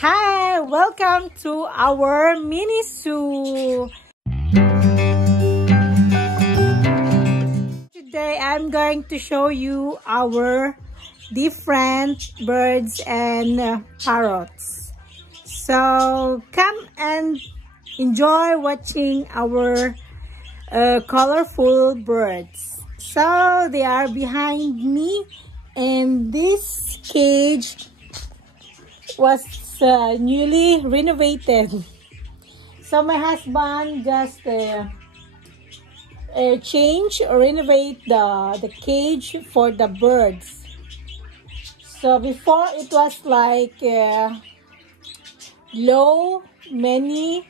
Hi, welcome to our mini zoo. Today I'm going to show you our different birds and parrots. So come and enjoy watching our colorful birds. So they are behind me, and this cage was newly renovated. So my husband just change or renovate the cage for the birds. So before it was like low many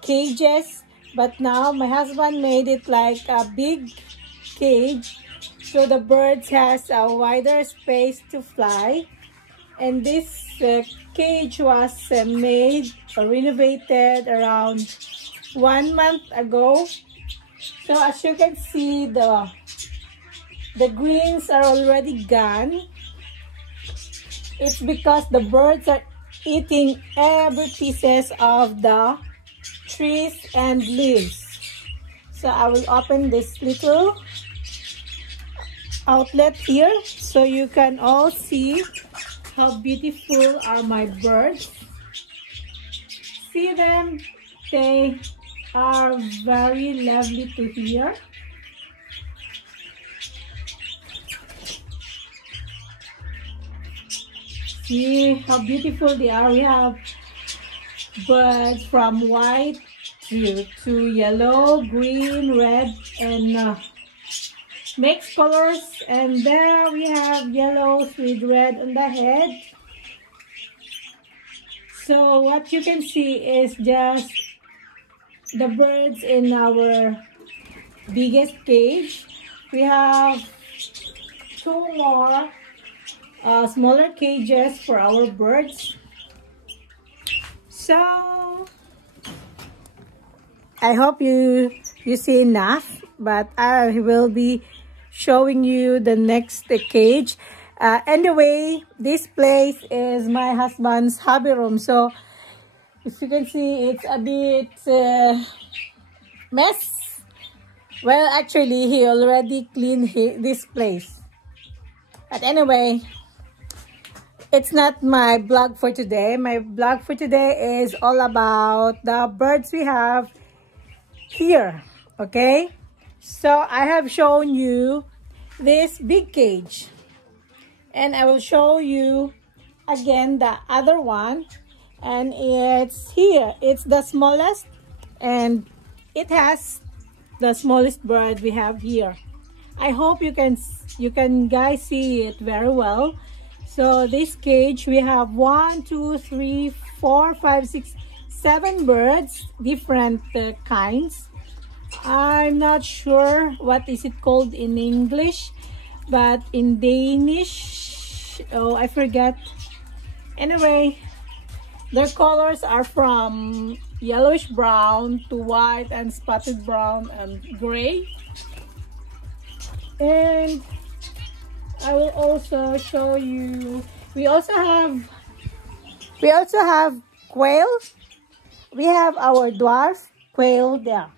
cages, but now my husband made it like a big cage, so the birds has a wider space to fly. And this cage was made or renovated around 1 month ago. So as you can see, the greens are already gone. It's because the birds are eating every pieces of the trees and leaves. So I will open this little outlet here so you can all see how beautiful are my birds. See them? They are very lovely to hear. See how beautiful they are. We have birds from white to yellow, green, red, and mixed colors. And there we have yellows with red on the head. So what you can see is just the birds in our biggest cage. We have 2 more smaller cages for our birds. So I hope you see enough, but I will be showing you the next cage. Anyway, this place is my husband's hobby room, so if you can see, it's a bit mess. Well, actually he already cleaned this place, but anyway, it's not my blog for today. My blog for today is all about the birds we have here. Okay, so I have shown you this big cage, and I will show you again the other one, and it's here. It's the smallest, and it has the smallest bird we have here. I hope you can guys see it very well. So this cage, we have 1, 2, 3, 4, 5, 6, 7 birds, different kinds. I'm not sure what is it called in English, but in Danish, oh, I forget. Anyway, their colors are from yellowish brown to white and spotted brown and gray. And I will also show you, we also have quail. We have our dwarf quail there.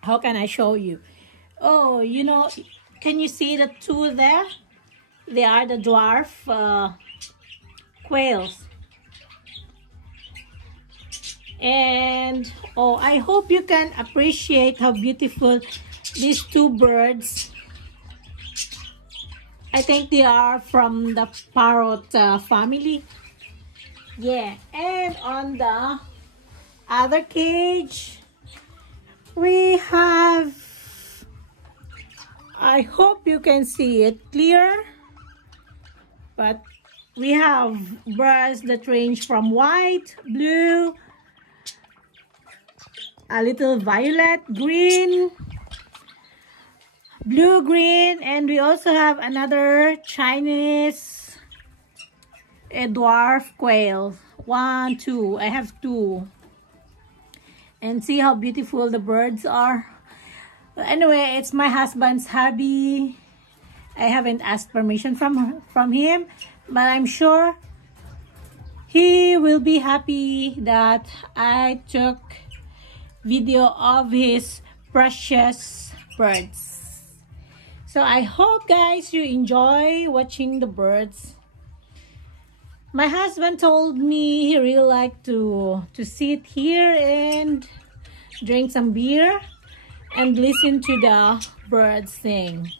How can I show you? Oh, you know, can you see the 2 there? They are the dwarf quails. And oh, I hope you can appreciate how beautiful these 2 birds. I think they are from the parrot family. Yeah, and on the other cage we have, I hope you can see it clear, but we have birds that range from white, blue, a little violet, green, blue, green, and we also have another Chinese dwarf quail. 1, 2. I have 2. And see how beautiful the birds are. But anyway, it's my husband's hobby. I haven't asked permission from him, but I'm sure he will be happy that I took video of his precious birds. So I hope guys you enjoy watching the birds. My husband told me he really liked to sit here and drink some beer and listen to the birds sing.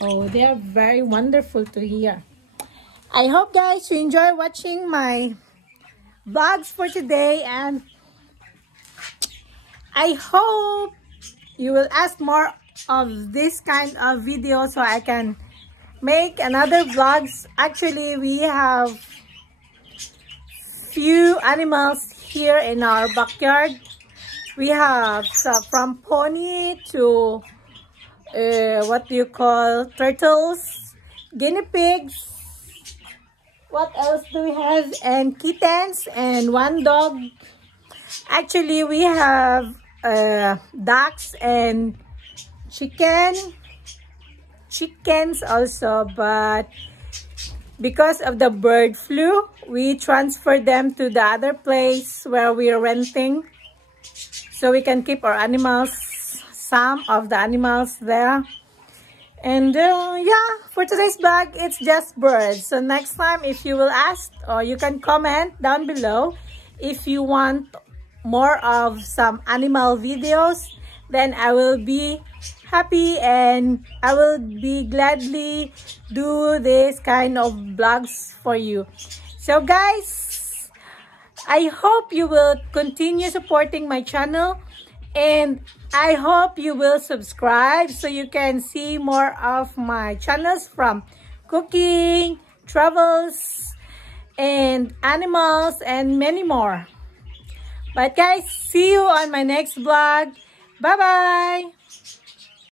Oh, they are very wonderful to hear. I hope guys you enjoy watching my vlogs for today, and I hope you will ask more of this kind of video so I can make another vlogs. Actually, we have few animals here in our backyard. We have from pony to what do you call, turtles, guinea pigs, what else do we have, and kittens, and one dog. Actually, we have ducks and chickens also, but because of the bird flu, we transferred them to the other place where we're renting, so we can keep our animals, some of the animals there. And yeah, for today's vlog, it's just birds. So next time, if you will ask, or you can comment down below if you want more of some animal videos, then I will be happy and I will be gladly do this kind of vlogs for you. So guys, I hope you will continue supporting my channel, and I hope you will subscribe so you can see more of my channels from cooking, travels, and animals, and many more. But guys, see you on my next vlog. Bye bye.